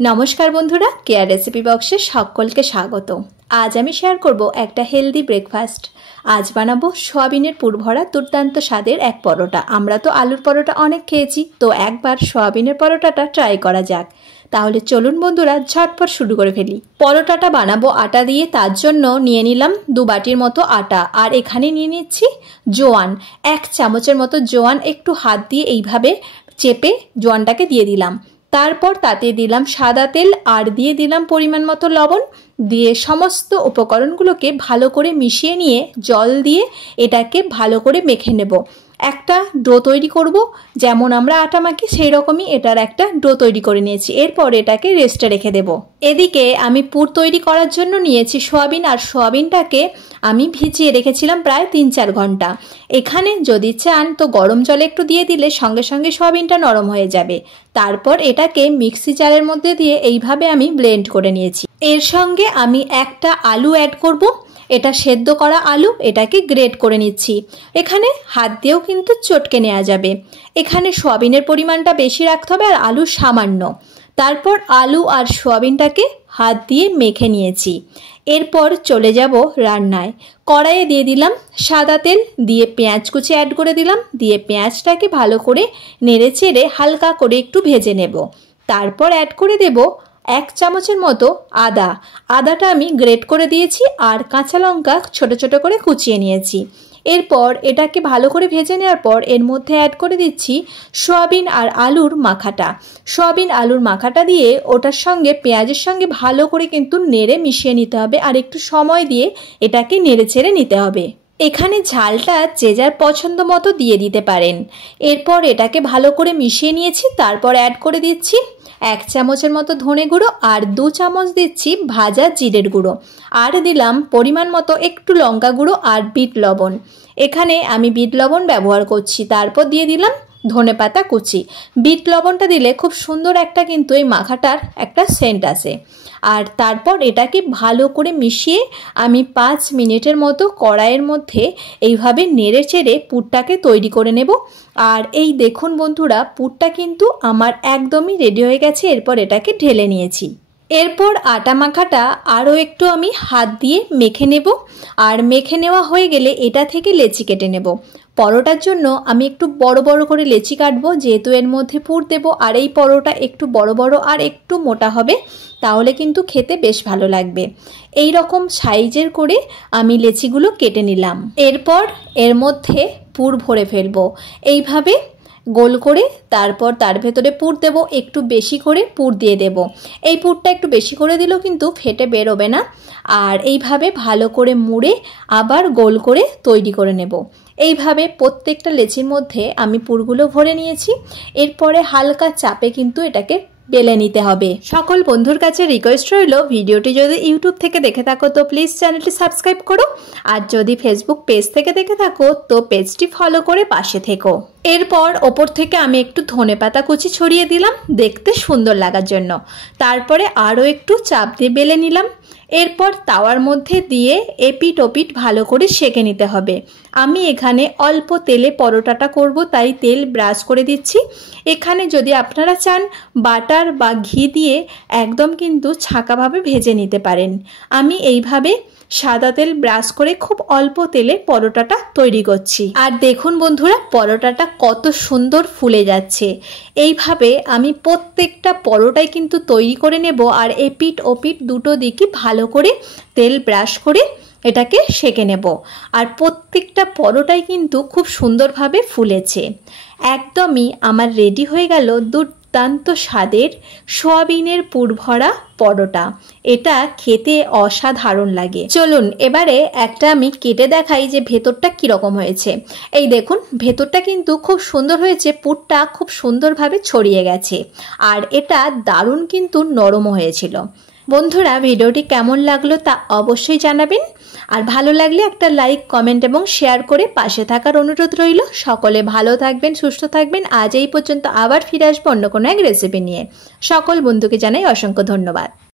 नमस्कार बंधुरा care recipe बक्से सकलके स्वागत। आज आमी शेयर करब एक हेल्दी ब्रेकफास्ट। आज बानाबो सोयाबिनेर पुर भरा दुर्दान्त स्वादेर एक परोटा। आमरा तो आलुर परोटा अनेक खेयेछि, तो एकबार सोयाबिनेर परोटाटा ट्राई करा जाक। ताहले चलुन बंधुरा झटपट शुरू करे फेली। परोटाटा बानाबो आटा दिए, तार जोन्नो निये निलाम 2 बाटिर मतो आटा और एखाने निये निচ্ছি जोआन 1 चामचेर मतो जोआन एकटू हाथ दिए एइभाবে চেপে জোয়ানটাকে দিয়ে দিলাম। তারপর তাতে দিলাম সাদা তেল আর দিয়ে দিলাম পরিমাণ মতো লবণ। দিয়ে সমস্ত উপকরণগুলোকে ভালো করে মিশিয়ে নিয়ে জল দিয়ে এটাকে ভালো করে মেখে নেব। একটা ডো তৈরি করব, যেমন আমরা আটা মাখি সেই রকমই এটার একটা ডো তৈরি করে নিয়েছি। এরপর এটাকে রেস্টে রেখে দেব। এদিকে আমি পুর তৈরি করার জন্য নিয়েছি সোয়াবিন, আর সোয়াবিনটাকে আমি ভিজিয়ে রেখেছিলাম প্রায় 3-4 ঘন্টা। এখানে যদি চান তো গরম জলে একটু দিয়ে দিলে সঙ্গে সঙ্গে সোয়াবিনটা নরম হয়ে যাবে। তারপর এটাকে মিক্সি জারের মধ্যে দিয়ে এইভাবে আমি ব্লেন্ড করে নিয়েছি। এর সঙ্গে আমি একটা আলু অ্যাড করব। এটা সেদ্ধ করা আলু, এটাকে গ্রেট করে নিচ্ছি। এখানে হাত দিয়েও কিন্তু চটকে নেওয়া যাবে। এখানে সোয়াবিনের পরিমাণটা বেশি রাখতে হবে আর আলু সামান্য। তারপর আলু আর সোয়াবিনটাকে হাত দিয়ে মেখে নিয়েছি। এরপর চলে যাব রান্নায়। কড়াইয়ে দিয়ে দিলাম সাদা তেল, দিয়ে পেঁয়াজ কুচি অ্যাড করে দিলাম। দিয়ে পেঁয়াজটাকে ভালো করে নেড়ে চেড়ে হালকা করে একটু ভেজে নেব। তারপর অ্যাড করে দেব 1 চামচের মতো আদা। আদাটা আমি গ্রেট করে দিয়েছি আর কাঁচা লঙ্কা ছোট ছোট করে কুচিয়ে নিয়েছি। এরপর এটাকে ভালো করে ভেজে নেওয়ার পর এর মধ্যে অ্যাড করে দিচ্ছি সোয়াবিন আর আলুর মাখাটা। সোয়াবিন আলুর মাখাটা দিয়ে ওটার সঙ্গে পেঁয়াজের সঙ্গে ভালো করে কিন্তু নেড়ে মিশিয়ে নিতে হবে আর একটু সময় দিয়ে এটাকে নেড়ে ছেড়ে নিতে হবে। এখানে ঝালটা যে যার পছন্দ মতো দিয়ে দিতে পারেন। এরপর এটাকে ভালো করে মিশিয়ে নিয়েছি। তারপর অ্যাড করে দিচ্ছি 1 চামচের মতো ধনে গুঁড়ো আর 2 চামচ দিচ্ছি ভাজা জিরের গুঁড়ো, আর দিলাম পরিমাণ মতো একটু লঙ্কা গুঁড়ো আর বিট লবণ। এখানে আমি বিট লবণ ব্যবহার করছি। তারপর দিয়ে দিলাম ধনেপাতা কুচি। বিট লবণটা দিলে খুব সুন্দর একটা কিন্তু এই মাখাটার একটা সেন্ট আসে। আর তারপর এটাকে ভালো করে মিশিয়ে আমি 5 মিনিটের মতো কড়াইয়ের মধ্যে এইভাবে নেড়ে চেড়ে পুরটাকে তৈরি করে নেব। আর এই দেখুন বন্ধুরা, পুরটা কিন্তু আমার একদমই রেডি হয়ে গেছে। এরপর এটাকে ঢেলে নিয়েছি। এরপর আটা মাখাটা আরও একটু আমি হাত দিয়ে মেখে নেব। আর মেখে নেওয়া হয়ে গেলে এটা থেকে লেচি কেটে নেব। পরোটার জন্য আমি একটু বড় বড় করে লেচি কাটবো, যেহেতু এর মধ্যে পুর দেব। আর এই পরোটা একটু বড় বড় আর একটু মোটা হবে, তাহলে কিন্তু খেতে বেশ ভালো লাগবে। এই রকম সাইজের করে আমি লেচিগুলো কেটে নিলাম। এরপর এর মধ্যে পুর ভরে ফেলবো এইভাবে গোল করে। তারপর তার ভেতরে পুর দেব, একটু বেশি করে পুর দিয়ে দেব। এই পুরটা একটু বেশি করে দিলেও কিন্তু ফেটে বেরোবে না। আর এইভাবে ভালো করে মুড়ে আবার গোল করে তৈরি করে নেব। এইভাবে প্রত্যেকটা লেচির মধ্যে আমি পুরগুলো ভরে নিয়েছি। এরপরে হালকা চাপে কিন্তু এটাকে বেলে নিতে হবে। সকল বন্ধুর কাছে রিকোয়েস্ট রইল, ভিডিওটি যদি ইউটিউব থেকে দেখে থাকো তো প্লিজ চ্যানেলটি সাবস্ক্রাইব করো, আর যদি ফেসবুক পেজ থেকে দেখে থাকো তো পেজটি ফলো করে পাশে থেকো। এরপর ওপর থেকে আমি একটু ধনেপাতা কুচি ছড়িয়ে দিলাম দেখতে সুন্দর লাগার জন্য। তারপরে আরও একটু চাপ দিয়ে বেলে নিলাম। এরপর তাওয়ার মধ্যে দিয়ে এপিট ওপিট ভালো করে সেঁকে নিতে হবে। আমি এখানে অল্প তেলে পরোটাটা করব, তাই তেল ব্রাশ করে দিচ্ছি। এখানে যদি আপনারা চান বাটার বা ঘি দিয়ে একদম কিন্তু ছাঁকাভাবে ভেজে নিতে পারেন। আমি এইভাবে সাদা তেল ব্রাশ করে খুব অল্প তেলে পরোটাটা তৈরি করছি। আর দেখুন বন্ধুরা, পরোটাটা কত সুন্দর ফুলে যাচ্ছে। এইভাবে আমি প্রত্যেকটা পরোটাই কিন্তু তৈরি করে নেব। আর এপিট ওপিট দুটো দিকই ভালো করে তেল ব্রাশ করে এটাকে সেঁকে নেব। আর প্রত্যেকটা পরোটাই কিন্তু খুব সুন্দরভাবে ফুলেছে। একদমই আমার রেডি হয়ে গেল দুর্দান্ত স্বাদের সোয়াবিনের পুর ভরা পরোটা। এটা খেতে অসাধারণ লাগে। চলুন এবারে একটা আমি কেটে দেখাই যে ভেতরটা কীরকম হয়েছে। এই দেখুন, ভেতরটা কিন্তু খুব সুন্দর হয়েছে, পুরটা খুব সুন্দরভাবে ছড়িয়ে গেছে। আর এটা দারুণ কিন্তু নরমও হয়েছিল। বন্ধুরা, ভিডিওটি কেমন লাগলো তা অবশ্যই জানাবেন। আর ভালো লাগলে একটা লাইক, কমেন্ট এবং শেয়ার করে পাশে থাকার অনুরোধ রইল। সকলে ভালো থাকবেন, সুস্থ থাকবেন। আজ এই পর্যন্ত, আবার ফিরে আসবো অন্য কোনো এক রেসিপি নিয়ে। সকল বন্ধুকে জানাই অসংখ্য ধন্যবাদ।